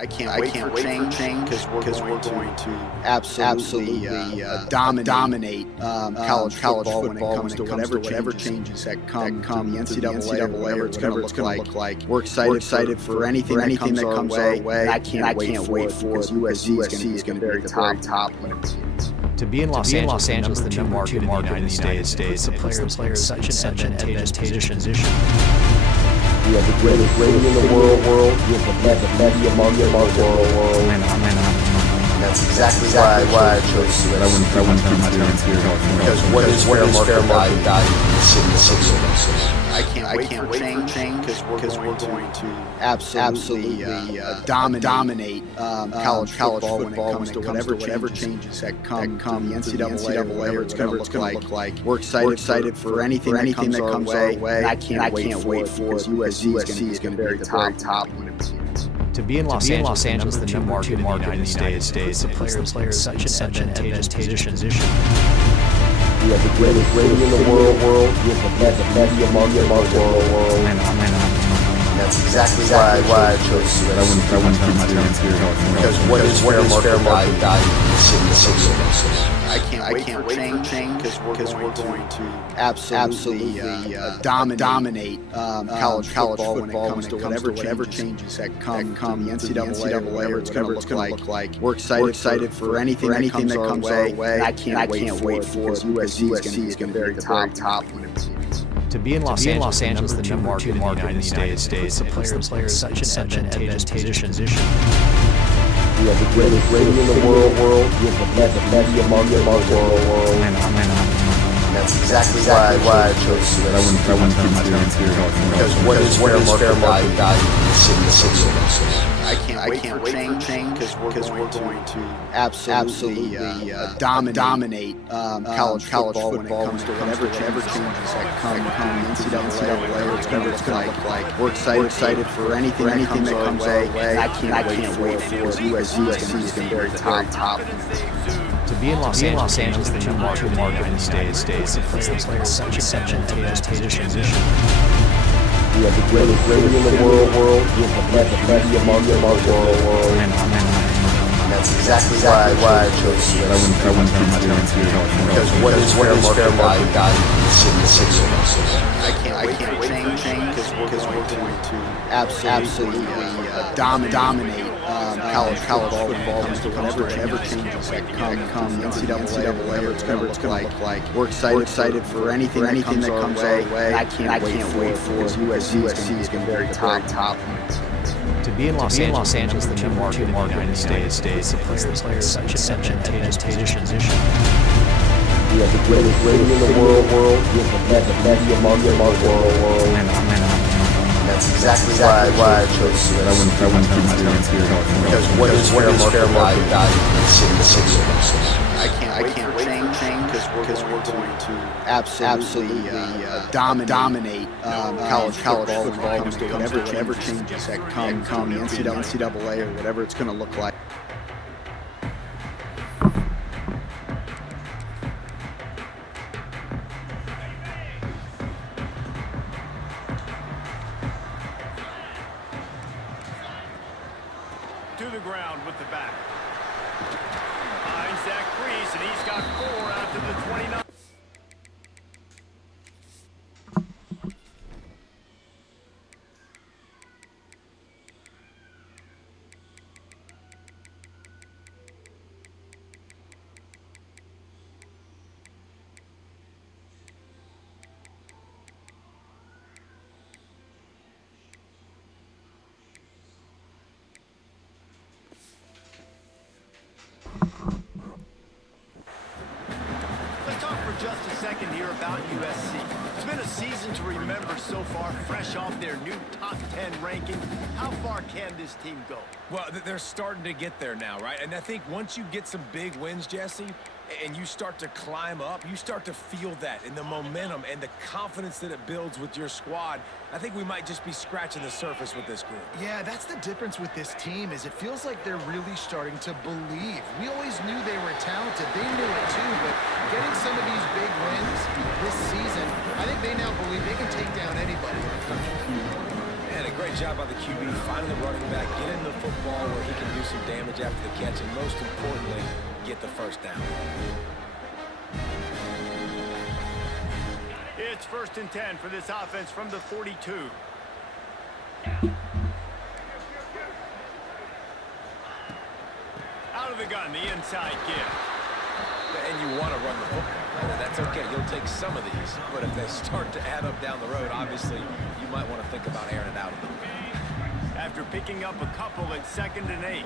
wait for change because we're going to absolutely dominate college football when it comes to whatever changes that come the NCAA, whatever it's going to look like. We're excited for anything that comes our way. And I can't wait for because USC is going to be very top. To be in Los Angeles, the number two market in the United States, the players in such an advantageous position. We have the greatest rating in the world. We have the best media market in the world. That's exactly why I chose to. I wouldn't tell my parents here. Because what is fair market value in the city? I can't wait for change because we're going to absolutely dominate college football when it comes to whatever changes that come the NCAA, whatever it's going to look like. We're excited for anything that comes our way. And I can't wait for because USC is going to be very top when it's. To be in Los Angeles, the number two market in the United States, the players in such an advantageous position. We have the greatest rating in the world. We have the best media market in the world. That's exactly why I chose to. I wouldn't tell my parents here. Because what is fair market value in the city? I can't wait for change because we're going to absolutely dominate college football when it comes to whatever changes that come the NCAA, whatever it's going to look like. We're excited for anything that comes our way. And I can't wait for because USC is going to be very top when it's. To be in Los Angeles, the number two market in the United States, the players in such an advantageous position. We have the greatest rating in the world. We have the best media market in the world. That's exactly why I chose to. I wouldn't tell my parents here. Because what is fair market value in the city? I can't wait for change because we're going to absolutely dominate college football when it comes to whatever changes that come the NCAA, whatever it's going to look like. We're excited for anything that comes our way. And I can't wait for because USC is going to be very top. To be in Los Angeles, the number two market in the United States, the players in such an advantageous position. We have the greatest rating in the world. We have the best media market in the world. That's exactly why I chose to. I wouldn't tell my parents here. Because what is fair value in the city? I can't wait for change because we're going to absolutely dominate college football when it comes to whatever changes that come the NCAA, whatever it's going to look like. We're excited for anything that comes our way. And I can't wait for because USC is going to be very top. To be in Los Angeles, the number two market in the United States, the players in such an advantageous position. We have the greatest rating in the world. We have the best media market in the world. That's exactly why I chose to. I wouldn't tell my parents here. Because what is fair market value in the city? I can't wait for change because we're going to absolutely dominate college football when it comes to whatever changes that come the NCAA or whatever it's going to look like. To the ground with the back. Finds that crease, and he's got 4 out to the 29. Just a second here about USC. It's been a season to remember so far, fresh off their new top 10 ranking. How far can this team go? Well, they're starting to get there now, right? And I think once you get some big wins, Jesse, and you start to climb up, you start to feel that and the momentum and the confidence that it builds with your squad. I think we might just be scratching the surface with this group. Yeah, that's the difference with this team is it feels like they're really starting to believe. We always knew they were talented. They knew it too, but getting some of these big wins this season, I think they now believe they can take down anybody. And a great job by the QB, finding the running back, getting the football where he can do some damage after the catch, and most importantly, get the first down. It's 1st and 10 for this offense from the 42. Out of the gun, the inside give. And you want to run the football. That's okay. You'll take some of these. But if they start to add up down the road, obviously, you might want to think about airing it out a little bit. After picking up a couple at 2nd and 8.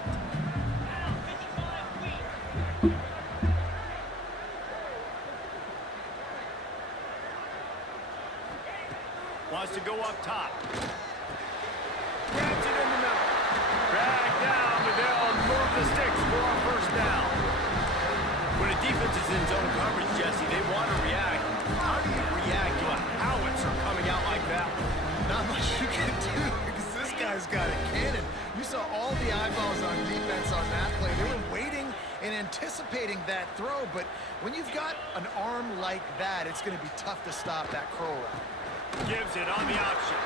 Wants to go up top. Grabs it in the middle. Drag down, but they'll move the sticks for a first down. When a defense is in zone coverage, Jesse, they want to react. How do you react to a howitzer coming out like that? Not much you can do because this guy's got a cannon. You saw all the eyeballs on defense on that play. They were waiting and anticipating that throw, but when you've got an arm like that, it's going to be tough to stop that curl route. Gives it on the option.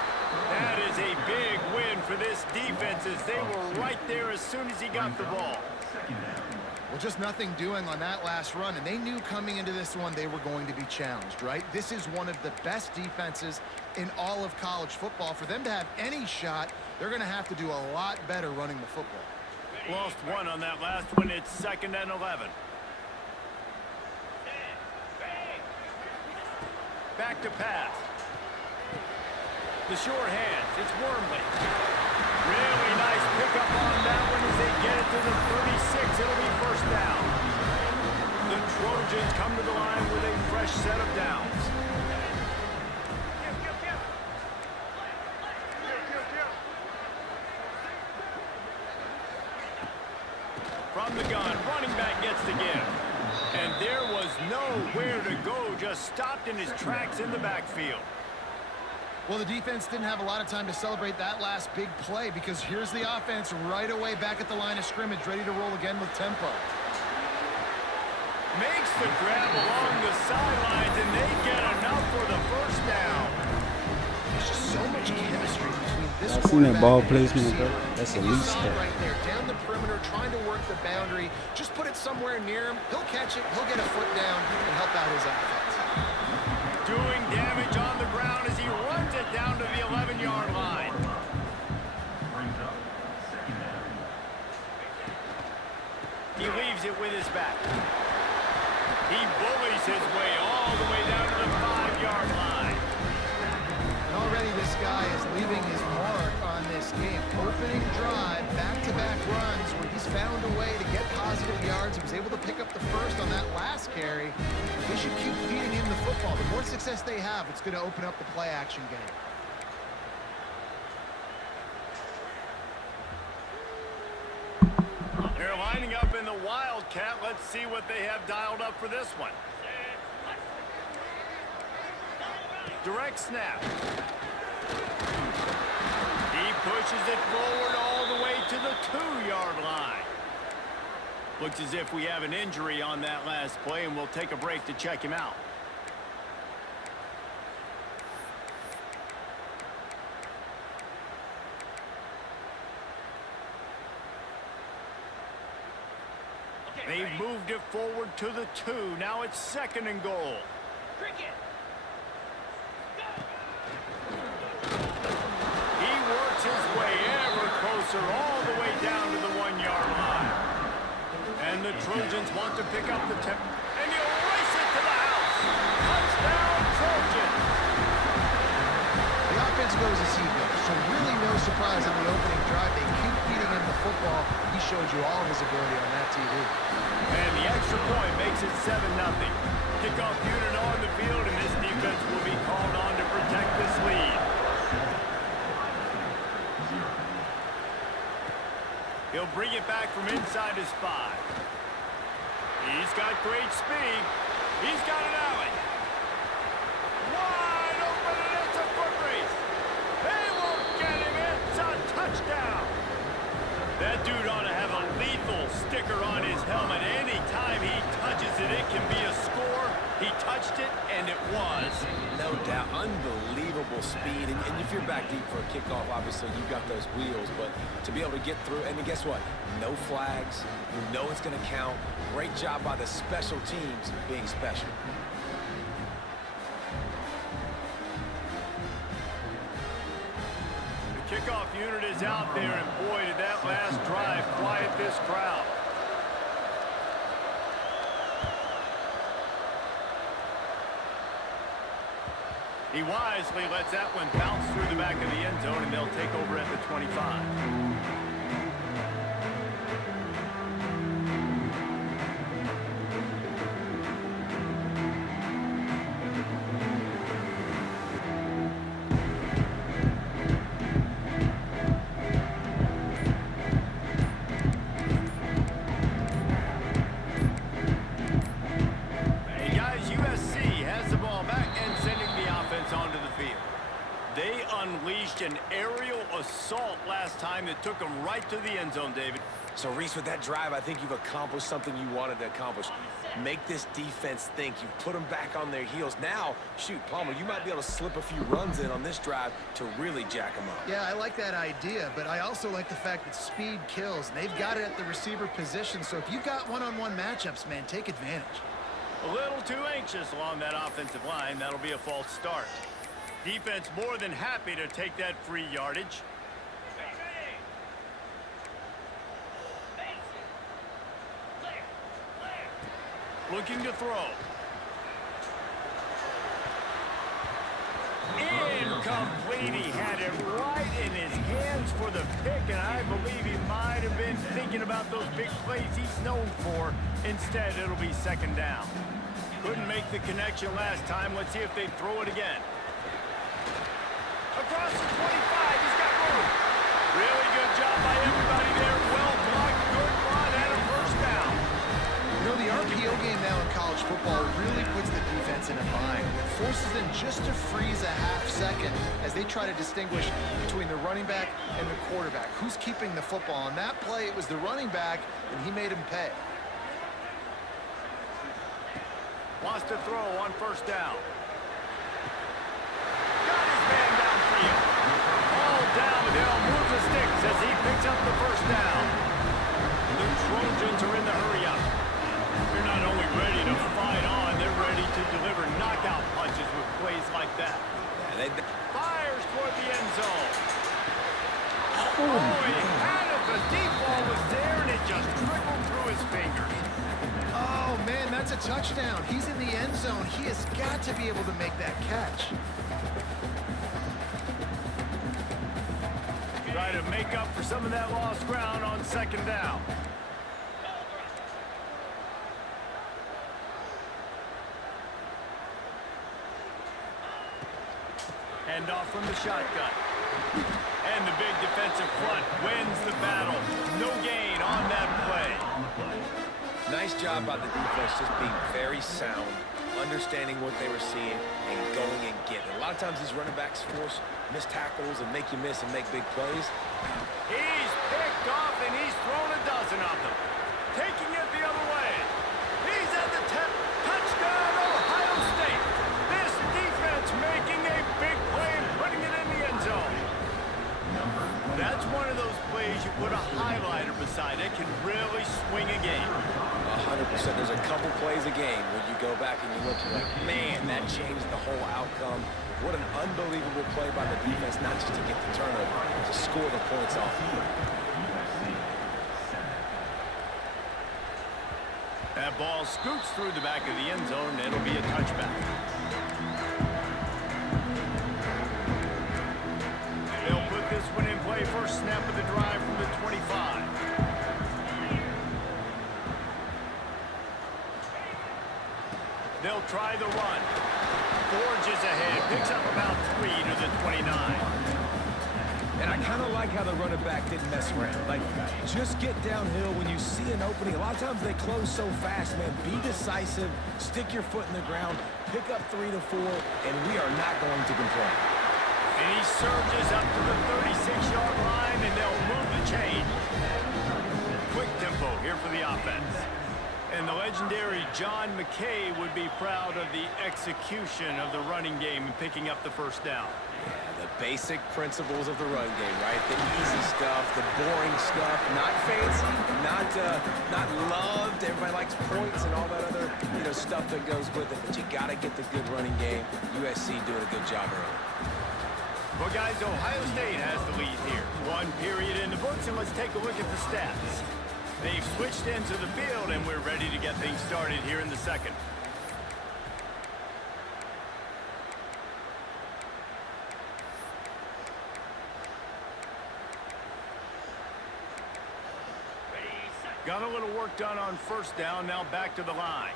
That is a big win for this defense as they were right there as soon as he got the ball. Well, just nothing doing on that last run, and they knew coming into this one they were going to be challenged, right? This is one of the best defenses in all of college football. For them to have any shot, they're going to have to do a lot better running the football. Lost one on that last one. It's 2nd and 11. Back to pass. The short hands. It's Wormley. Really nice pickup on that one as they get it to the 36. It'll be first down. The Trojans come to the line with a fresh set of downs. From the gun, running back gets the give. And there was nowhere to go, just stopped in his tracks in the backfield. Well, the defense didn't have a lot of time to celebrate that last big play because here's the offense right away back at the line of scrimmage, ready to roll again with tempo. Makes the grab along the sidelines, and they get enough for the first down. There's just so much chemistry between this I seen that ball quarterback and placement, receiver. bro. That's a You lease saw it step. right there, down the perimeter, trying to work the boundary. Just put it somewhere near him. He'll catch it. He'll get a foot down and help out his offense. Doing damage on the ground as he runs it down to the 11-yard line. He leaves it with his back. He bullies his way all the way down to the 5-yard line. And already this guy is leaving his mark on this game. Opening drive, back-to-back runs where he's found a way to get positive yards. He was able to pick up the first on that last carry. They should keep feeding him the football. The more success they have, it's going to open up the play-action game. They're lining up in the Wildcat. Let's see what they have dialed up for this one. Direct snap. He pushes it forward all the way to the 2-yard line. Looks as if we have an injury on that last play, and we'll take a break to check him out. They've moved it forward to the 2. Now it's 2nd and goal. He works his way ever closer all the way down to the 1-yard line. And the Trojans want to pick up the tempo. And he'll race it to the house. Touchdown, Trojans. The offense goes as he goes, so really no surprise on the opening drive. They keep feeding him the football. He showed you all of his ability on that TV. And the extra point makes it 7-0. Kickoff unit on the field, and this defense will be called on to protect this lead. He'll bring it back from inside his 5. He's got great speed. He's got an alley. Wide open, and it's a foot race. They won't get him. It's a touchdown. That dude ought to have a lethal sticker on his helmet. Anytime he touches it, it can be a score He touched it, and it was. No doubt, unbelievable speed. And if you're back deep for a kickoff, obviously you've got those wheels. But to be able to get through, and guess what? No flags. You know it's going to count. Great job by the special teams being special. The kickoff unit is out there, and boy, did that last drive quiet this crowd. He wisely lets that one bounce through the back of the end zone, and they'll take over at the 25. Unleashed an aerial assault last time that took them right to the end zone, David. So, Reese, with that drive, I think you've accomplished something you wanted to accomplish. Make this defense think. You put them back on their heels. Now, shoot, Palmer, you might be able to slip a few runs in on this drive to really jack them up. Yeah, I like that idea, but I also like the fact that speed kills. And they've got it at the receiver position, so if you've got one-on-one matchups, man, take advantage. A little too anxious along that offensive line. That'll be a false start. Defense more than happy to take that free yardage. Looking to throw. Incomplete. He had it right in his hands for the pick, and I believe he might have been thinking about those big plays he's known for. Instead, it'll be second down. Couldn't make the connection last time. Let's see if they throw it again. Across the 25, he's got room. Really good job by everybody there. Well blocked, good run, and a first down. You know, the RPO game now in college football really puts the defense in a bind. It forces them just to freeze a half second as they try to distinguish between the running back and the quarterback. Who's keeping the football? On that play, it was the running back, and he made him pay. Wants to throw on first down. Got his man downfield. All down, Dale moves the sticks as he picks up the first down. The Trojans are in the hurry-up. They're not only ready to fight on, they're ready to deliver knockout punches with plays like that. Fires toward the end zone. Oh, he had it. The deep ball was there, and it just trickled through his fingers. Oh, man, that's a touchdown. He's in the end zone. He has got to be able to make that catch. Try to make up for some of that lost ground on second down. Hand off from the shotgun. And the big defensive front wins the battle. No gain on that play. Nice job by the defense, just being very sound, understanding what they were seeing, and going and getting it. A lot of times these running backs force missed tackles and make you miss and make big plays. He's picked off, and he's thrown a dozen of them. Taking it the other way. He's at the 10. Touchdown, Ohio State. This defense making a big play and putting it in the end zone. That's one of those plays you put a highlighter beside it, can really swing a game. 100%. There's a couple plays a game where you go back and you look and you're like, man, that changed the whole outcome. What an unbelievable play by the defense, not just to get the turnover, to score the points off of it. That ball scoots through the back of the end zone, and it'll be a touchback. They'll put this one in play. First snap of the drive from the 25. They'll try the run. Forges ahead. Picks up about 3 to the 29. And I kind of like how the running back didn't mess around. Like, just get downhill when you see an opening. A lot of times they close so fast, man. Be decisive. Stick your foot in the ground. Pick up 3 to 4, and we are not going to complain. And he surges up to the 36-yard line, and they'll move the chain. Quick tempo here for the offense. And the legendary John McKay would be proud of the execution of the running game and picking up the first down. Yeah, the basic principles of the run game, right? The easy stuff, the boring stuff, not fancy, not loved. Everybody likes points and all that other, stuff that goes with it. But you got to get the good running game. USC doing a good job early. Well, guys, Ohio State has the lead here. 1 period in the books, and let's take a look at the stats. They've switched into the field, and we're ready to get things started here in the second. Got a little work done on first down, now back to the line.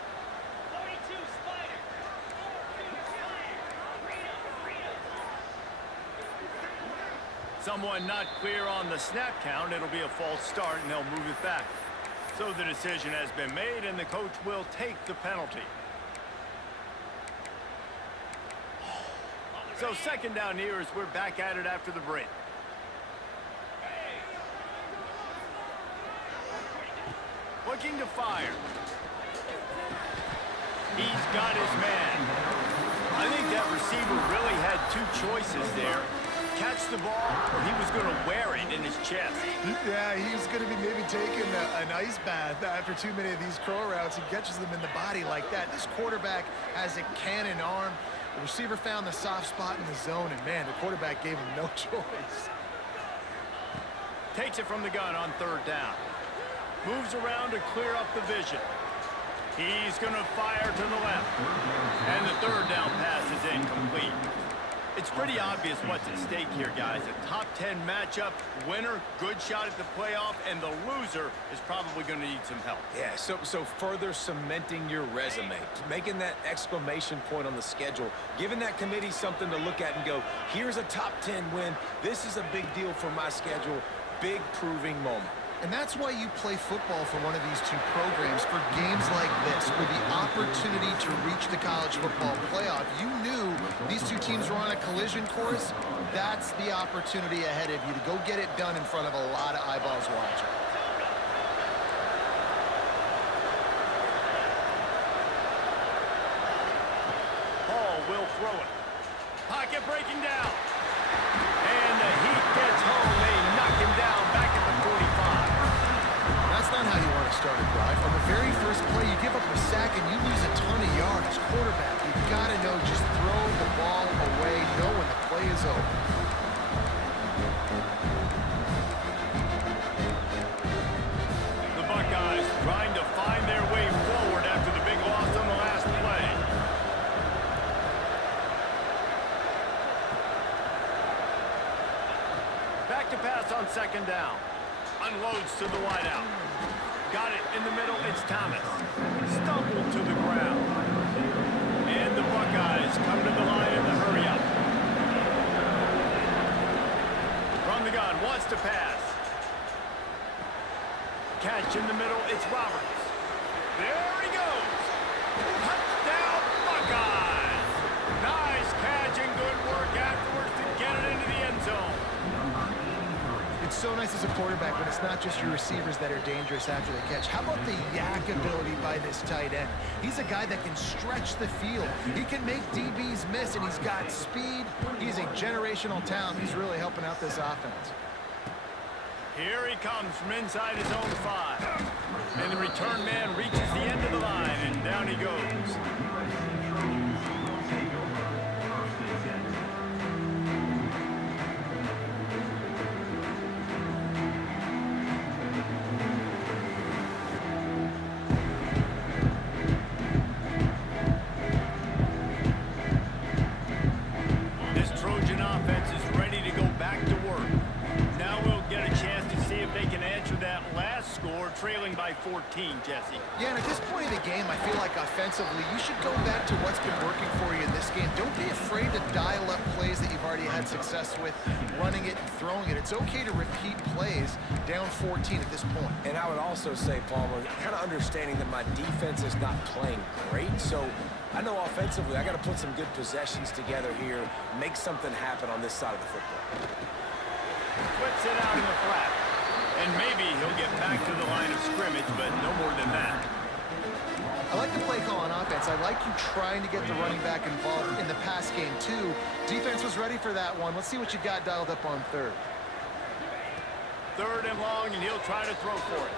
Someone not clear on the snap count. It'll be a false start, and they'll move it back. So the decision has been made, and the coach will take the penalty. So second down here as we're back at it after the break. Looking to fire. He's got his man. I think that receiver really had 2 choices there. Catch the ball, or he was going to wear it in his chest. Yeah, he's going to be maybe taking an ice bath after too many of these curl routes. He catches them in the body like that. This quarterback has a cannon arm. The receiver found the soft spot in the zone, and man, the quarterback gave him no choice. Takes it from the gun on third down. Moves around to clear up the vision. He's going to fire to the left. And the third down pass is incomplete. It's pretty obvious what's at stake here, guys. A top 10 matchup, winner, good shot at the playoff, and the loser is probably going to need some help. Yeah, so further cementing your resume, making that exclamation point on the schedule, giving that committee something to look at and go, here's a top 10 win. This is a big deal for my schedule. Big proving moment. And that's why you play football for one of these 2 programs, for games like this, for the opportunity to reach the college football playoff. You knew these 2 teams were on a collision course. That's the opportunity ahead of you to go get it done in front of a lot of eyeballs watching. Hall will throw it. Pocket breaking down. And the heat gets home. They knock him down back at the 45. That's not how you want to start a drive. On the very first play, you give up a sack and you lose a ton of yards. Quarterback, you've got to know, just throw the ball away, know when the play is over. The Buckeyes trying to find their way forward after the big loss on the last play. Back to pass on second down. Unloads to the wideout. Got it in the middle. It's Thomas. Stumbled to the ground. And the Buckeyes come to the line in the hurry up. From the gun, wants to pass. Catch in the middle. It's Roberts. There he goes. Touchdown Buckeyes. Nice catch and good work afterwards to get it into the end zone. It's so nice as a quarterback when it's not just your receivers that are dangerous after the catch. How about the yak ability by this tight end? He's a guy that can stretch the field. He can make DBs miss, and he's got speed. He's a generational talent. He's really helping out this offense. Here he comes from inside his own 5. And the return man reaches the end of the line, and down he goes. Trailing by 14, Jesse. Yeah, and at this point of the game, I feel like offensively, you should go back to what's been working for you in this game. Don't be afraid to dial up plays that you've already had success with, running it and throwing it. It's okay to repeat plays down 14 at this point. And I would also say, Palmer, kind of understanding that my defense is not playing great, so I know offensively I got to put some good possessions together here, make something happen on this side of the football. Flips it out in the flat. And maybe he'll get back to the line of scrimmage, but no more than that. I like the play call on offense. I like you trying to get the running back involved in the pass game, too. Defense was ready for that one. Let's see what you got dialed up on third. Third and long, and he'll try to throw for it.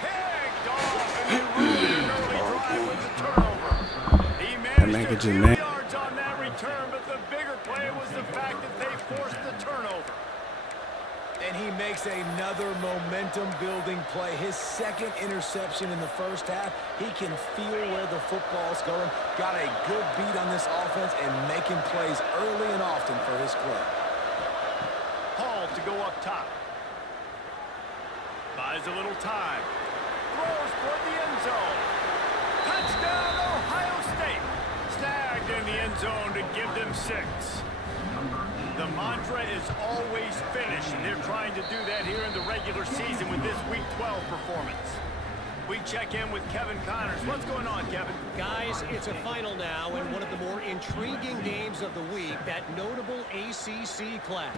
Picked off, and he ruined an early drive with the turnover. He managed to 2 yards on that return, but the bigger play was the fact that they forced the turnover. And he makes another momentum-building play. His second interception in the first half. He can feel where the football's going. Got a good beat on this offense and making plays early and often for his club. Hall to go up top. Buys a little time. Throws toward the end zone. Touchdown, Ohio State. Snagged in the end zone to give them 6. The mantra is always finish, and they're trying to do that here in the regular season with this Week 12 performance. We check in with Kevin Connors. What's going on, Kevin? Guys, it's a final now in one of the more intriguing games of the week, that notable ACC clash.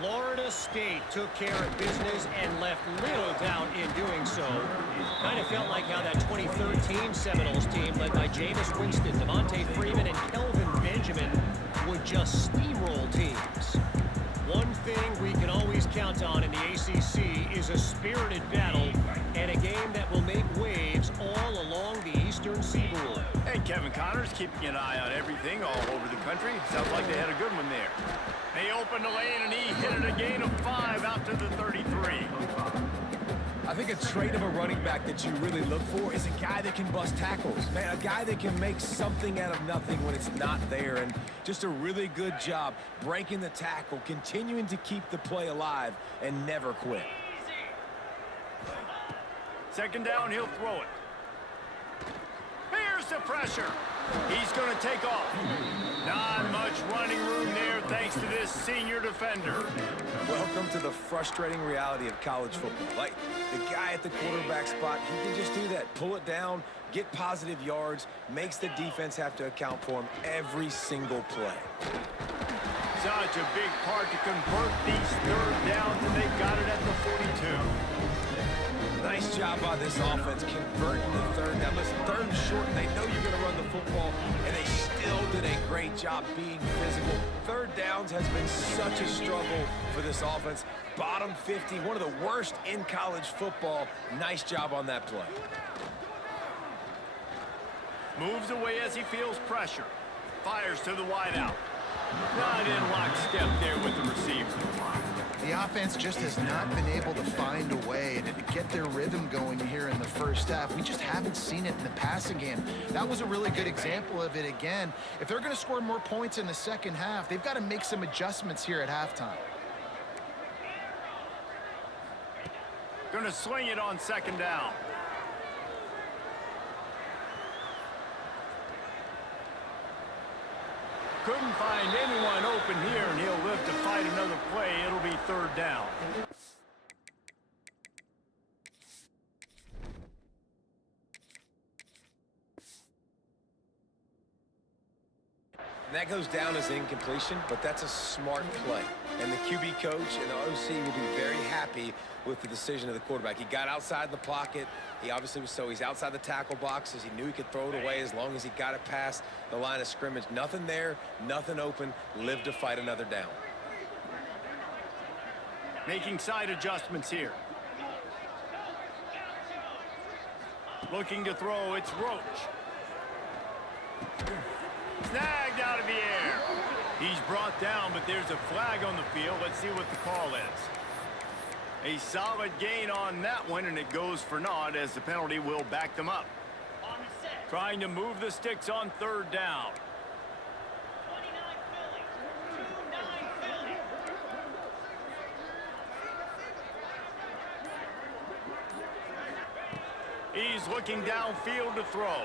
Florida State took care of business and left little doubt in doing so. Kind of felt like how that 2013 Seminoles team led by Jameis Winston, Devontae Freeman, and Kelvin Benjamin would just steamroll teams. One thing we can always count on in the ACC is a spirited battle and a game that will make waves all along the Eastern Seaboard. Hey, Kevin Connors keeping an eye on everything all over the country. Sounds like they had a good one there. They opened the lane, and he hit it a gain of 5 out to the 33. I think a trait of a running back that you really look for is a guy that can bust tackles. Man, a guy that can make something out of nothing when it's not there. And just a really good job breaking the tackle, continuing to keep the play alive, and never quit. Second down, he'll throw it. Here's the pressure. He's going to take off. Not much running room there thanks to this senior defender. Welcome to the frustrating reality of college football. Like, the guy at the quarterback spot, he can just do that. Pull it down, get positive yards, makes the defense have to account for him every single play. Such a big part to convert these third downs, and they've got it at the 42. Nice job by this offense converting the third down. Listen, third and short, they know you're going to run the football, and they still did a great job being physical. Third downs has been such a struggle for this offense. Bottom 50, one of the worst in college football. Nice job on that play. Moves away as he feels pressure. Fires to the wideout. Not in lockstep there with the receiver. The offense just has not been able to find a way to get their rhythm going here in the first half. We just haven't seen it in the passing game. That was a really good example of it again. If they're going to score more points in the second half, they've got to make some adjustments here at halftime. Going to swing it on second down. Couldn't find anyone open here, and he'll live to fight another play. It'll be third down. And that goes down as incompletion, but that's a smart play. And the QB coach and the OC will be very happy with the decision of the quarterback. He got outside the pocket. He obviously was he's outside the tackle boxes. He knew he could throw it away as long as he got it past the line of scrimmage. Nothing there, nothing open. Live to fight another down. Making side adjustments here. Looking to throw, it's Roach. Snagged out of the air. He's brought down, but there's a flag on the field. Let's see what the call is. A solid gain on that one, and it goes for naught as the penalty will back them up. Trying to move the sticks on third down. He's looking downfield to throw.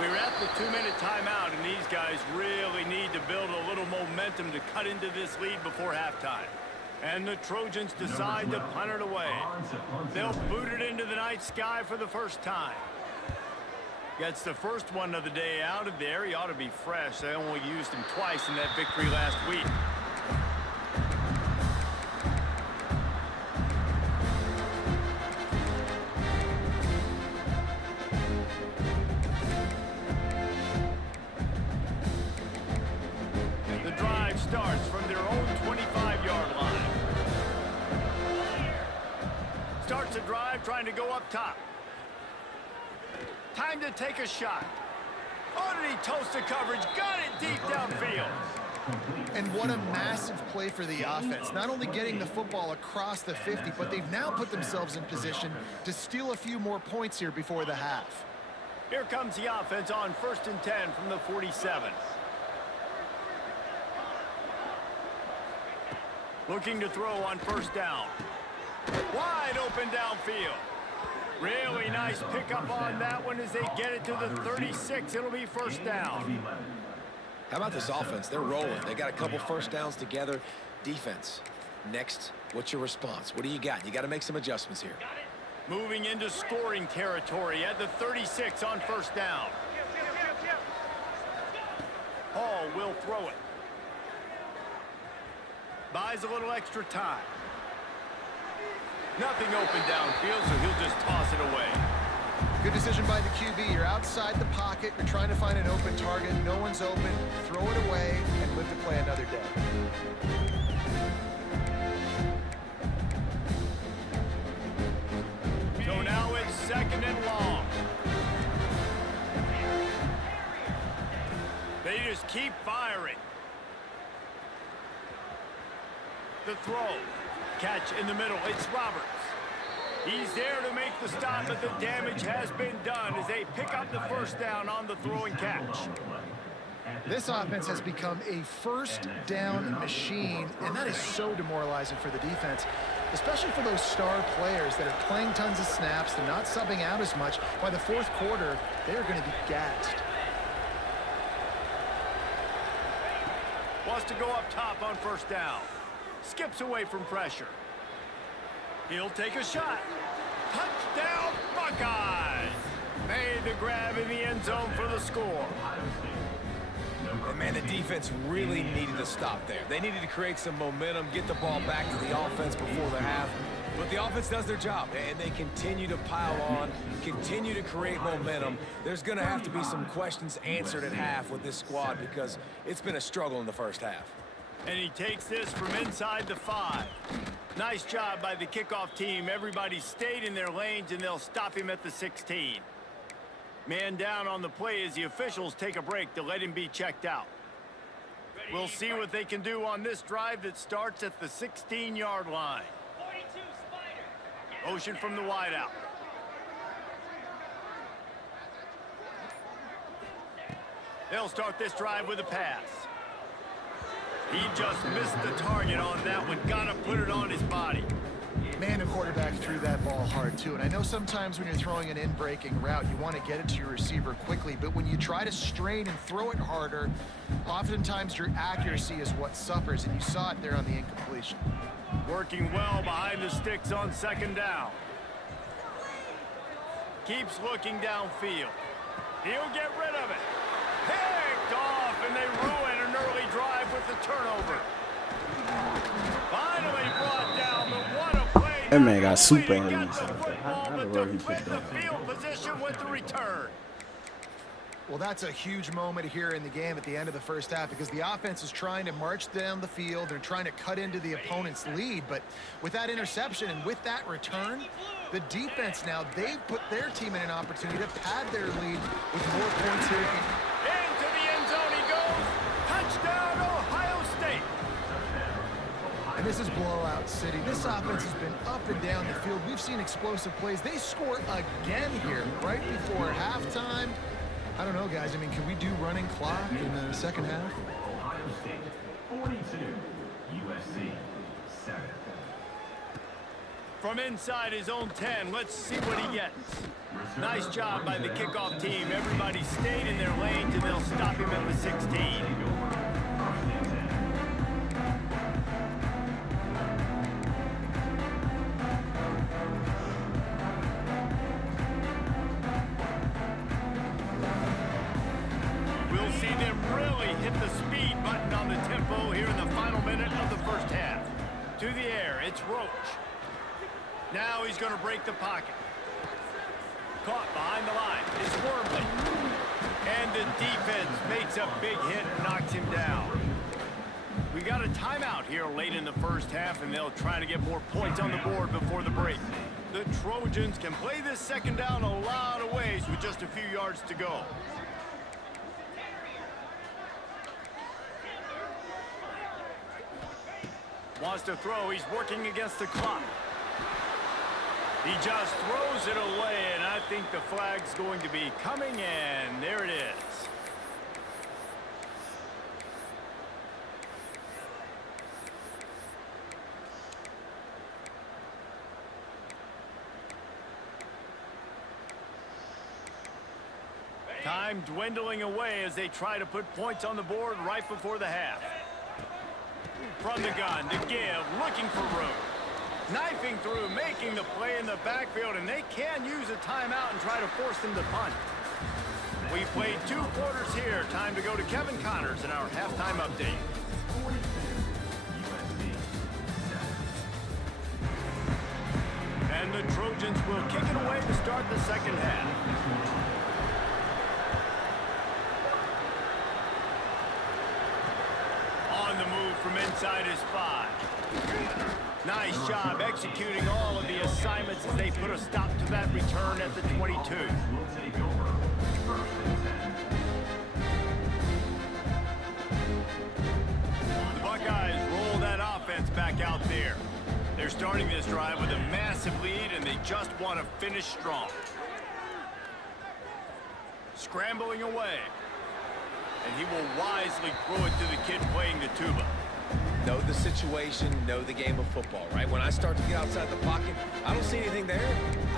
We're at the 2-minute timeout, and these guys really need to build a little momentum to cut into this lead before halftime. And the Trojans decide to punt it away. They'll boot it into the night sky for the first time. Gets the first one of the day out of there. He ought to be fresh. They only used him twice in that victory last week. starts from their own 25-yard line. Starts a drive trying to go up top. Time to take a shot. Oh, did he toast the coverage? Got it deep downfield. And what a massive play for the offense. Not only getting the football across the 50, but they've now put themselves in position to steal a few more points here before the half. Here comes the offense on 1st and 10 from the 47. Looking to throw on 1st down. Wide open downfield. Really nice pickup on that one as they get it to the 36. It'll be 1st down. How about this offense? They're rolling. They got a couple 1st downs together. Defense. Next, what's your response? What do you got? You got to make some adjustments here. Moving into scoring territory at the 36 on 1st down. Hall will throw it. Buys a little extra time. Nothing open downfield, so he'll just toss it away. Good decision by the QB. You're outside the pocket. You're trying to find an open target. No one's open. Throw it away and live to play another day. So now it's 2nd and long. They just keep firing. The throw. Catch in the middle. It's Roberts. He's there to make the stop, but the damage has been done as they pick up the 1st down on the throw and catch. This offense has become a 1st down machine, and that is so demoralizing for the defense, especially for those star players that are playing tons of snaps. They're not subbing out as much. By the 4th quarter, they're going to be gassed. Wants to go up top on 1st down. Skips away from pressure. He'll take a shot. Touchdown, Buckeyes! Made the grab in the end zone for the score. And man, the defense really needed to stop there. They needed to create some momentum, get the ball back to the offense before the half. But the offense does their job, and they continue to pile on, continue to create momentum. There's going to have to be some questions answered at half with this squad because it's been a struggle in the 1st half. And he takes this from inside the 5. Nice job by the kickoff team. Everybody stayed in their lanes, and they'll stop him at the 16. Man down on the play as the officials take a break to let him be checked out. We'll see what they can do on this drive that starts at the 16-yard line. Motion from the wideout. They'll start this drive with a pass. He just missed the target on that one. Gotta put it on his body. Man, the quarterback threw that ball hard, too. And I know sometimes when you're throwing an in-breaking route, you want to get it to your receiver quickly. But when you try to strain and throw it harder, oftentimes your accuracy is what suffers. And you saw it there on the incompletion. Working well behind the sticks on 2nd down. Keeps looking downfield. He'll get rid of it. Picked off, and they ruin an early drive with the turnover. Finally brought down, but what a play. That man got super Got earnings. the football, but defend the field position with the return. Well, that's a huge moment here in the game at the end of the 1st half because the offense is trying to march down the field. They're trying to cut into the opponent's lead. But with that interception and with that return, the defense now, they've put their team in an opportunity to pad their lead with more points here. Into the end zone he goes. Touchdown, Ohio State. And this is blowout city. This offense has been up and down the field. We've seen explosive plays. They score again here right before halftime. I don't know, guys. I mean, can we do running clock in the 2nd half? Ohio State 42, USC 7. From inside his own 10, let's see what he gets. Nice job by the kickoff team. Everybody stayed in their lanes, and they'll stop him at the 16. We'll see them really hit the speed button on the tempo here in the final minute of the 1st half. To the air, it's Roach. Now he's going to break the pocket. Caught behind the line. It's Wormley. And the defense makes a big hit and knocks him down. We got a timeout here late in the first half, and they'll try to get more points on the board before the break. The Trojans can play this second down a lot of ways with just a few yards to go. Wants to throw. He's working against the clock. He just throws it away, and I think the flag's going to be coming, and there it is. Time dwindling away as they try to put points on the board right before the half. From the gun, to give, looking for room. Knifing through, making the play in the backfield, and they can use a timeout and try to force them to punt. We've played 2 quarters here. Time to go to Kevin Connors in our halftime update. And the Trojans will kick it away to start the second half. On the move from inside his 5. Nice job executing all of the assignments as they put a stop to that return at the 22. The Buckeyes roll that offense back out there. They're starting this drive with a massive lead, and they just want to finish strong. Scrambling away. And he will wisely throw it to the kid playing the tuba. Know the situation, know the game of football, right? When I start to get outside the pocket, I don't see anything there.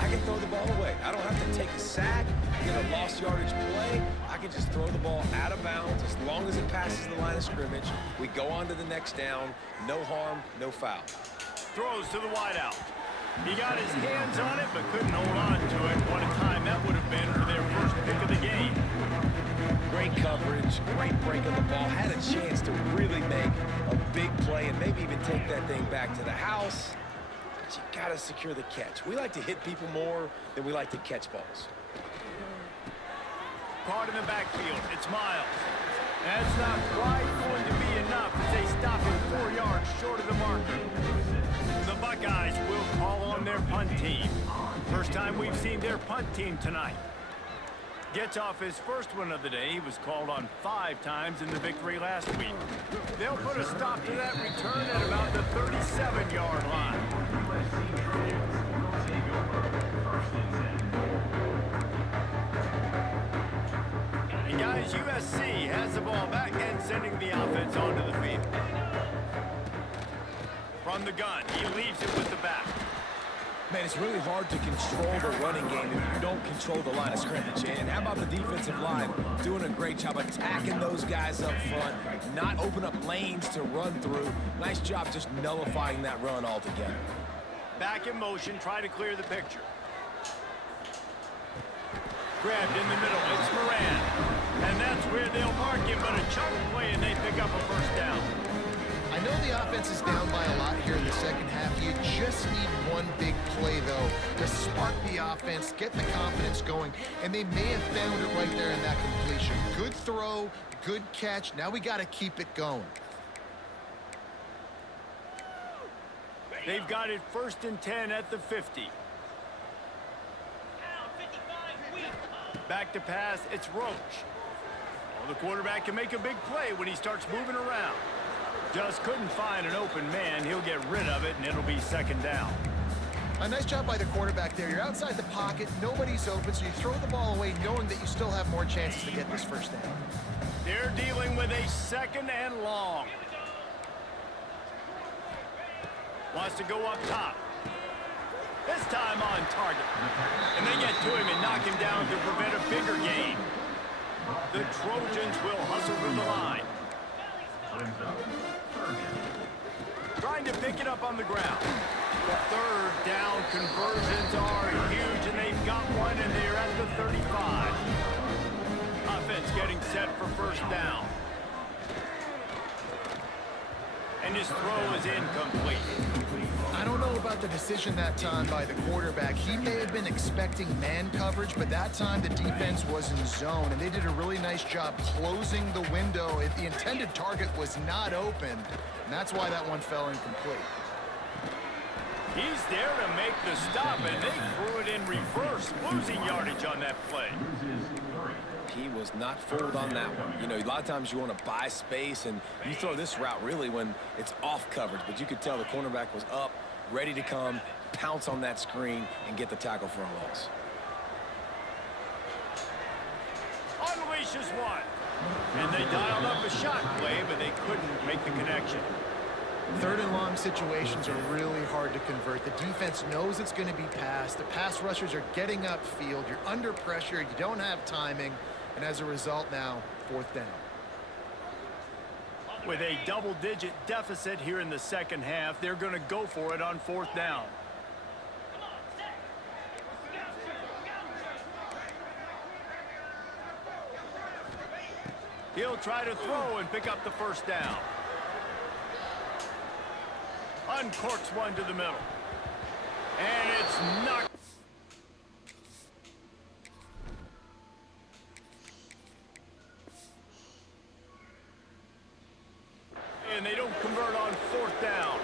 I can throw the ball away. I don't have to take a sack, get a lost yardage play. I can just throw the ball out of bounds as long as it passes the line of scrimmage. We go on to the next down. No harm, no foul. Throws to the wideout. He got his hands on it, but couldn't hold on to it. What a time that would have been for their first pick of the game. Great coverage, great break of the ball. Had a chance to really make a big play and maybe even take that thing back to the house. But you got to secure the catch. We like to hit people more than we like to catch balls. Caught in the backfield. It's Miles. That's not quite going to be enough as they stop him 4 yards short of the marker. The Buckeyes will call on their punt team. First time we've seen their punt team tonight. Gets off his first one of the day. He was called on 5 times in the victory last week. They'll put a stop to that return at about the 37-yard line. And guys, USC has the ball back and sending the offense onto the field. From the gun, he leaves it with the back. Man, it's really hard to control the running game if you don't control the line of scrimmage. And how about the defensive line doing a great job attacking those guys up front, not open up lanes to run through. Nice job just nullifying that run altogether. Back in motion, try to clear the picture. Grabbed in the middle, it's Moran. And that's where they'll mark him, but a chunk play and they pick up a first down. I know the offense is down by a lot here in the second half. You just need one big play, though, to spark the offense, get the confidence going, and they may have found it right there in that completion. Good throw, good catch. Now we got to keep it going. They've got it 1st and 10 at the 50. Back to pass, it's Roach. Well, the quarterback can make a big play when he starts moving around. Just couldn't find an open man. He'll get rid of it, and it'll be second down. A nice job by the quarterback there. You're outside the pocket, nobody's open, so you throw the ball away knowing that you still have more chances to get this first down. They're dealing with a 2nd and long. Wants to go up top. This time on target. And they get to him and knock him down to prevent a bigger gain. The Trojans will hustle to the line. Trying to pick it up on the ground. 3rd down conversions are huge, and they've got one, and they're at the 35. Offense getting set for first down. And his throw is incomplete. I don't know about the decision that time by the quarterback. He may have been expecting man coverage, but that time the defense was in zone, and they did a really nice job closing the window. The intended target was not open, and that's why that one fell incomplete. He's there to make the stop, and they threw it in reverse, losing yardage on that play. He was not fooled on that one. You know, a lot of times you want to buy space, and you throw this route really when it's off coverage, but you could tell the cornerback was up, ready to come, pounce on that screen, and get the tackle for a loss. Unleashes one. And they dialed up a shot play, but they couldn't make the connection. Third and long situations are really hard to convert. The defense knows it's going to be passed. The pass rushers are getting upfield. You're under pressure. You don't have timing. And as a result now, fourth down. With a double-digit deficit here in the second half, they're going to go for it on fourth down. He'll try to throw and pick up the first down. Uncorks one to the middle. And it's knocked. And they don't convert on fourth down.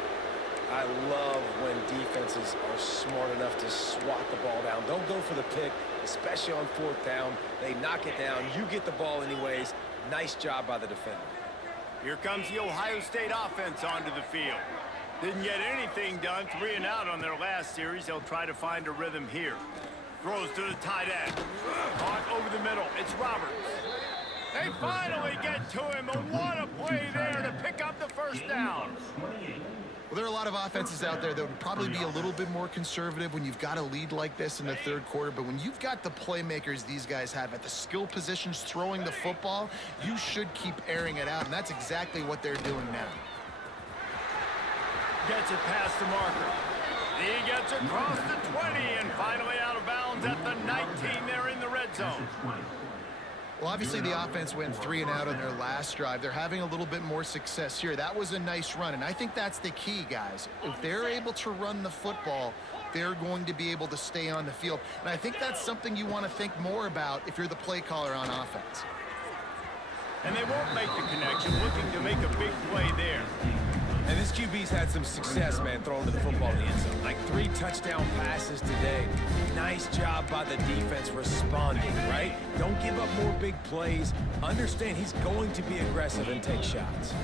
I love when defenses are smart enough to swat the ball down. Don't go for the pick, especially on fourth down. They knock it down. You get the ball anyways. Nice job by the defender. Here comes the Ohio State offense onto the field. Didn't get anything done, 3 and out on their last series. They'll try to find a rhythm here. Throws to the tight end. Caught over the middle. It's Roberts. They finally get to him, and what a play there to pick up the first down. Well, there are a lot of offenses out there that would probably be a little bit more conservative when you've got a lead like this in the third quarter. But when you've got the playmakers these guys have at the skill positions throwing the football, you should keep airing it out, and that's exactly what they're doing now. Gets it past the marker. He gets across the 20 and finally out of bounds at the 19. They're in the red zone. Well, obviously the offense went 3 and out on their last drive. They're having a little bit more success here. That was a nice run, and I think that's the key, guys. If they're able to run the football, they're going to be able to stay on the field. And I think that's something you want to think more about if you're the play caller on offense. And they won't make the connection, looking to make a big play there. And this QB's had some success, man, throwing to the football in the end zone. Like 3 touchdown passes today. Nice job by the defense responding, right? Don't give up more big plays. Understand he's going to be aggressive and take shots.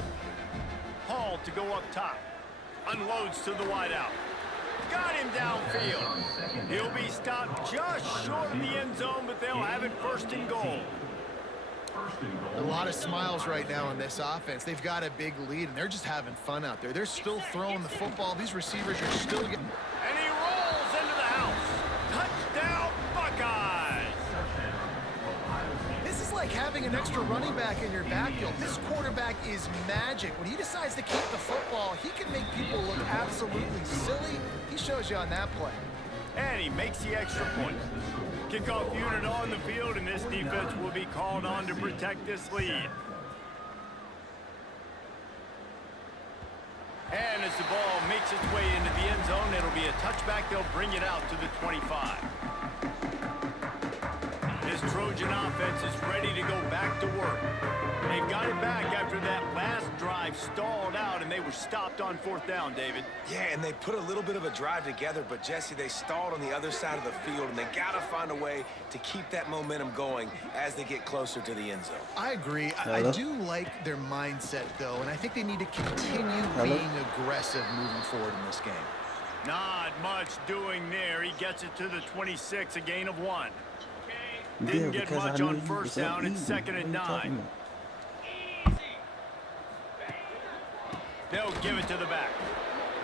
Hall to go up top. Unloads to the wideout. Got him downfield. He'll be stopped just short of the end zone, but they'll have it first and goal. A lot of smiles right now on this offense. They've got a big lead, and they're just having fun out there. They're still throwing the football. These receivers are still getting... And he rolls into the house. Touchdown, Buckeyes! This is like having an extra running back in your backfield. This quarterback is magic. When he decides to keep the football, he can make people look absolutely silly. He shows you on that play. And he makes the extra point. Kickoff unit on the field, and this defense will be called on to protect this lead. And as the ball makes its way into the end zone, it'll be a touchback. They'll bring it out to the 25. This Trojan offense is ready to go back to work. They've got it back after that last drive stalled out, and they were stopped on fourth down, David. Yeah, and they put a little bit of a drive together, but Jesse, they stalled on the other side of the field, and they got to find a way to keep that momentum going as they get closer to the end zone. I agree. I do like their mindset, though, and I think they need to continue being aggressive moving forward in this game. Not much doing there. He gets it to the 26, a gain of 1. Didn't get much on first down. It's 2nd and 9. They'll give it to the back.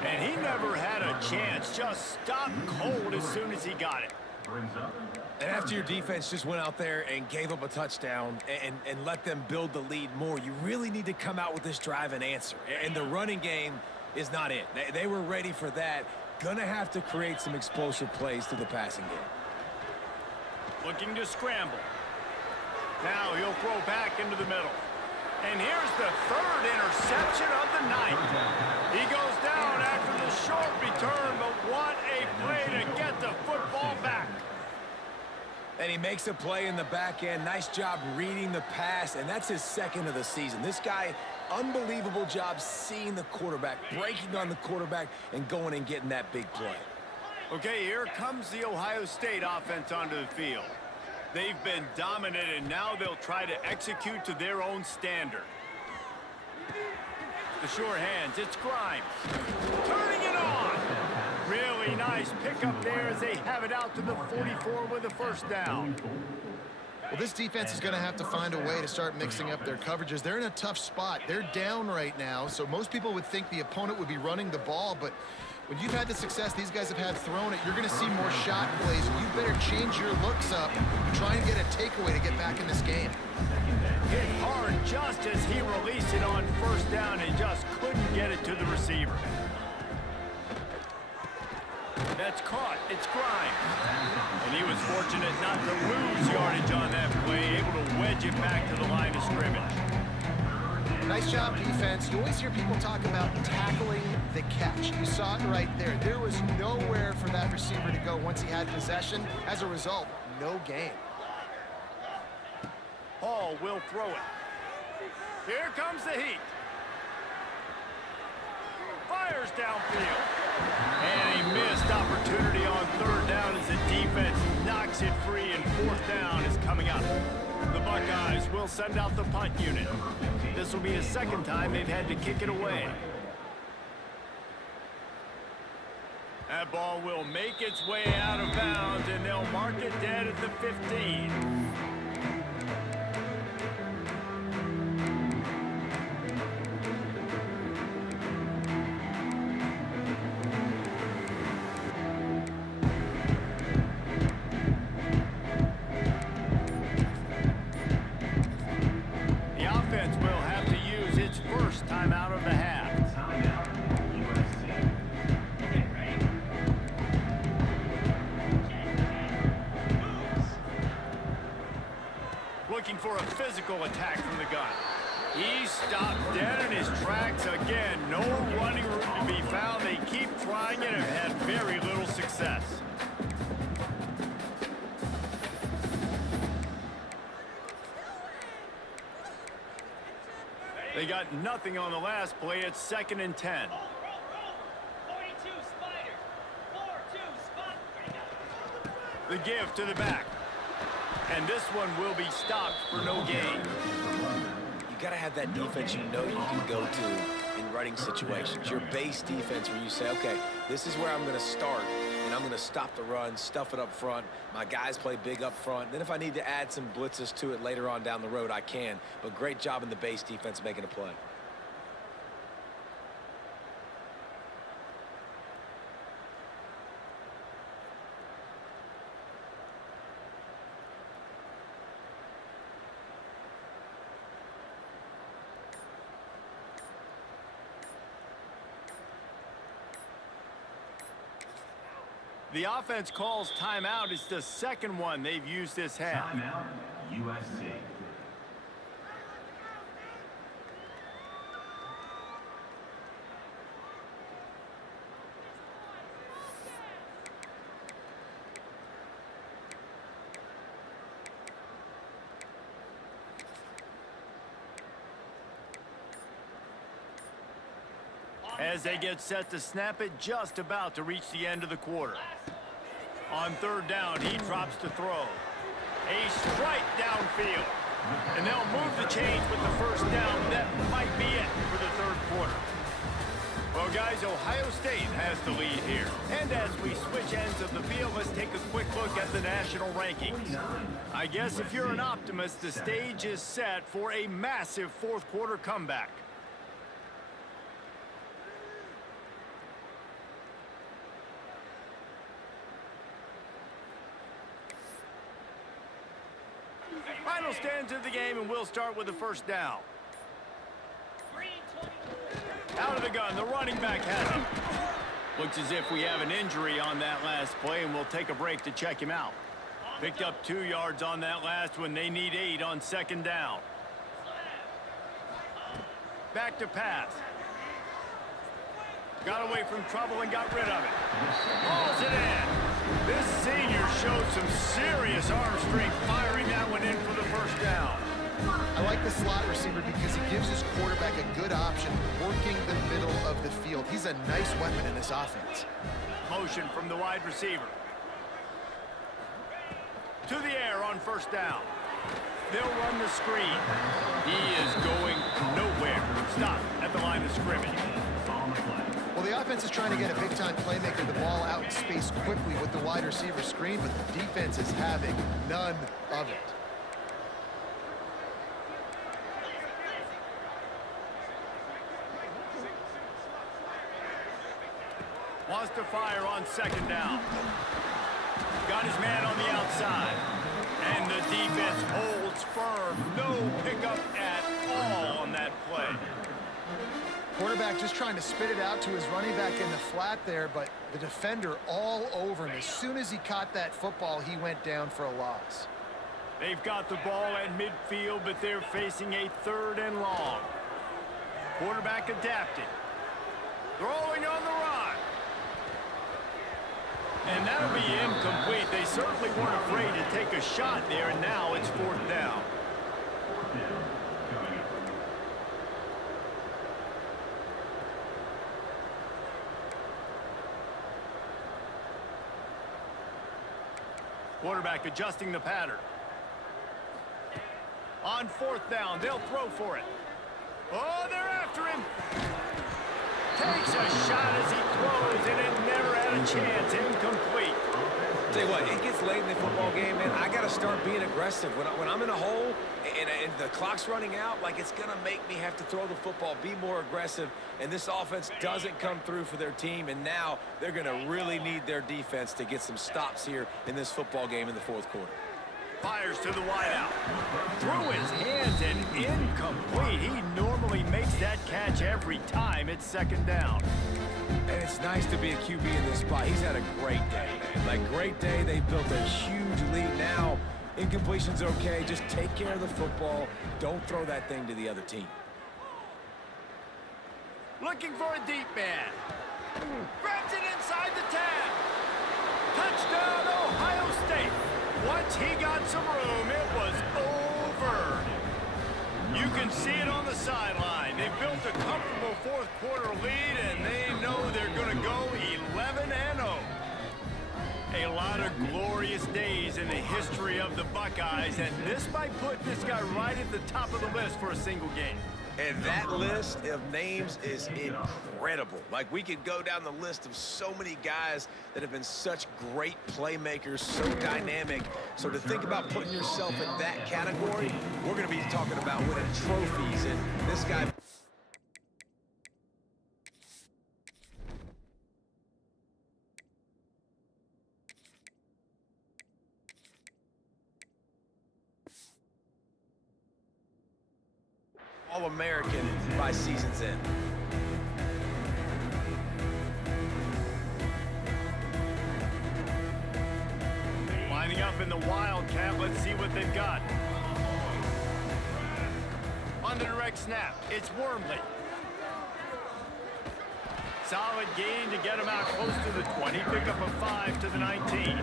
And he never had a chance. Just stopped cold as soon as he got it. And after your defense just went out there and gave up a touchdown and let them build the lead more, you really need to come out with this drive and answer. And the running game is not it. They were ready for that. Gonna have to create some explosive plays to the passing game. Looking to scramble. Now he'll throw back into the middle. And here's the third interception of the night. He goes down after the short return, but what a play to get the football back. And he makes a play in the back end. Nice job reading the pass, and that's his second of the season. This guy, unbelievable job seeing the quarterback, breaking on the quarterback, and going and getting that big play. Okay, here comes the Ohio State offense onto the field. They've been dominant, and now they'll try to execute to their own standard. The short hands, it's Grimes. Turning it on. Really nice pickup there as they have it out to the 44 with a first down. Well, this defense is going to have to find a way to start mixing up their coverages. They're in a tough spot. They're down right now, so most people would think the opponent would be running the ball, but when you've had the success these guys have had throwing it, you're going to see more shot plays, and you better change your looks up and try and get a takeaway to get back in this game. Hit hard just as he released it on first down and just couldn't get it to the receiver. That's caught. It's Grimes. And he was fortunate not to lose yardage on that play, able to wedge it back to the line of scrimmage. Nice job, defense. You always hear people talk about tackling the catch. You saw it right there. There was nowhere for that receiver to go once he had possession. As a result, no gain. Hall will throw it. Here comes the heat. Fires downfield. And he missed opportunity on third down as the defense knocks it free, and fourth down is coming up. The Buckeyes will send out the punt unit. This will be the second time they've had to kick it away. That ball will make its way out of bounds, and they'll mark it dead at the 15. Timeout of the half. Looking for a physical attack from the gun. He stopped dead in his tracks again. No running room to be found. They keep trying it and have had very little success. They got nothing on the last play. It's 2nd and 10. 42 Spider. 4-2 spot. The give to the back. And this one will be stopped for no gain. You got to have that defense you know you can go to in running situations. Your base defense where you say, okay, this is where I'm going to start, and I'm going to stop the run, stuff it up front. My guys play big up front. Then if I need to add some blitzes to it later on down the road, I can. But great job in the base defense making a play. The offense calls timeout. It's the second one they've used this half. Timeout, USC. As they get set to snap it, just about to reach the end of the quarter. On third down, he drops to throw. A strike downfield. And they'll move the chains with the first down, but that might be it for the third quarter. Well, guys, Ohio State has the lead here. And as we switch ends of the field, let's take a quick look at the national rankings. I guess if you're an optimist, the stage is set for a massive fourth quarter comeback. Final stands of the game, and we'll start with the first down. Out of the gun, the running back has it. Looks as if we have an injury on that last play, and we'll take a break to check him out. Picked up 2 yards on that last one. They need 8 on second down. Back to pass. Got away from trouble and got rid of it. Hauls it in. This senior showed some serious arm strength firing that one in for the first down. I like the slot receiver because he gives his quarterback a good option working the middle of the field. He's a nice weapon in this offense. Motion from the wide receiver. To the air on first down. They'll run the screen. He is going nowhere. Stop at the line of scrimmage. Well, the offense is trying to get a big-time playmaker the ball out in space quickly with the wide receiver screen, but the defense is having none of it. Wants to fire on second down. Got his man on the outside. And the defense holds firm. No pickup at all on that play. Quarterback just trying to spit it out to his running back in the flat there, but the defender all over him. As soon as he caught that football, he went down for a loss. They've got the ball at midfield, but they're facing a 3rd and long. Quarterback adapting. Throwing on the run. And that'll be incomplete. They certainly weren't afraid to take a shot there, and now it's 4th down. Quarterback adjusting the pattern. On 4th down, they'll throw for it. Oh, they're after him. Takes a shot as he throws, and it never had a chance. Incomplete. Tell you what, it gets late in the football game, man. I got to start being aggressive. When I'm in a hole and the clock's running out, like, it's going to make me have to throw the football, be more aggressive, and this offense doesn't come through for their team, and now they're going to really need their defense to get some stops here in this football game in the 4th quarter. Fires to the wideout. Through his hands and incomplete. He normally makes that catch every time. It's 2nd down. And it's nice to be a QB in this spot. He's had a great day, man. Like, great day. They've built a huge lead now. Incompletion's okay. Just take care of the football. Don't throw that thing to the other team. Looking for a deep man. Grabs it inside the 10. Touchdown, Ohio State. Once he got some room, it was over. You can see it on the sideline. They've built a comfortable 4th quarter lead, and they know they're going to go 11-0. A lot of glorious days in the history of the Buckeyes, and this might put this guy right at the top of the list for a single game. And that list of names is incredible. Like, we could go down the list of so many guys that have been such great playmakers, so dynamic. So to think about putting yourself in that category, we're going to be talking about winning trophies. And this guy... All-American by season's end. Lining up in the Wildcat, let's see what they've got. On the direct snap, it's Wormley. Solid gain to get him out close to the 20, pick up a 5 to the 19.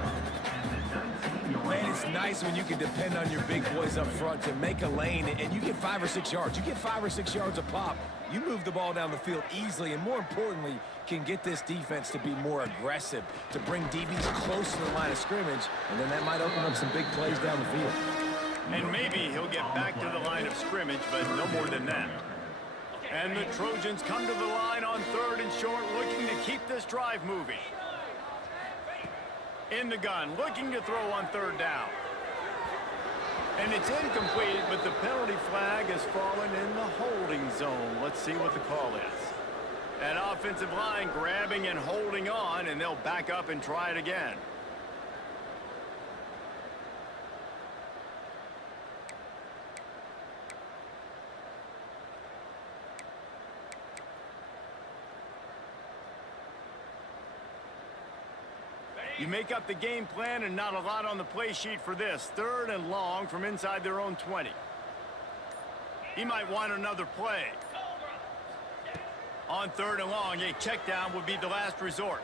Man, it's nice when you can depend on your big boys up front to make a lane, and you get 5 or 6 yards. You get 5 or 6 yards a pop. You move the ball down the field easily, and more importantly, can get this defense to be more aggressive, to bring DBs close to the line of scrimmage, and then that might open up some big plays down the field. And maybe he'll get back to the line of scrimmage, but no more than that. And the Trojans come to the line on 3rd and short, looking to keep this drive moving. In the gun, looking to throw on 3rd down. And it's incomplete, but the penalty flag has fallen in the holding zone. Let's see what the call is. That offensive line grabbing and holding on, and they'll back up and try it again. You make up the game plan and not a lot on the play sheet for this. 3rd and long from inside their own 20. He might want another play. On 3rd and long, a check down would be the last resort.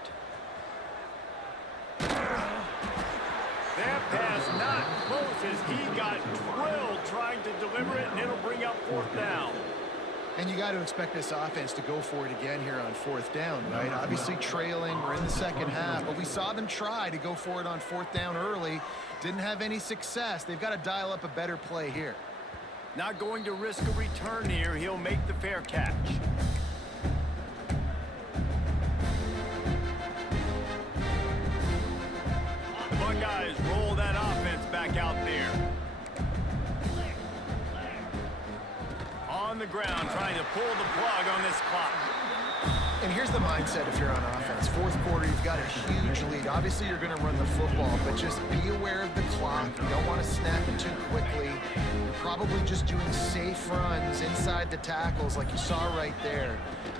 That pass not close as he got drilled trying to deliver it, and it'll bring up 4th down. And you got to expect this offense to go for it again here on 4th down, right? Obviously trailing, we're in the second half, but we saw them try to go for it on 4th down early. Didn't have any success. They've got to dial up a better play here. Not going to risk a return here. He'll make the fair catch. The Buckeyes roll that offense back out there. On the ground, trying to pull the plug on this clock. And here's the mindset if you're on offense. 4th quarter, you've got a huge lead. Obviously, you're going to run the football, but just be aware of the clock. You don't want to snap it too quickly. You're probably just doing safe runs inside the tackles like you saw right there.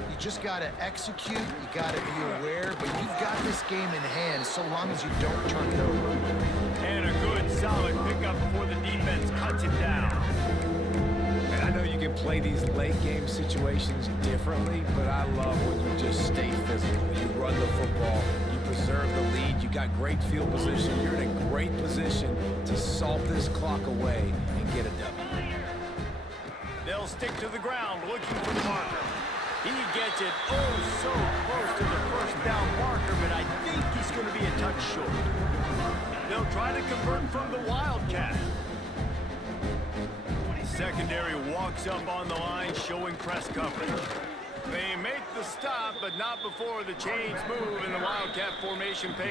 You just got to execute. You got to be aware, but you've got this game in hand so long as you don't turn it over. And a good, solid pickup before the defense cuts it down. And I know you can play these late game situations differently, but I love when you just stay physical. You run the football, you preserve the lead, you got great field position, you're in a great position to salt this clock away and get a W. They'll stick to the ground looking for the marker. He gets it oh so close to the 1st down marker, but I think he's going to be a touch short. They'll try to convert from the Wildcat. Secondary walks up on the line, showing press coverage. They make the stop, but not before the chains move and the Wildcat formation pays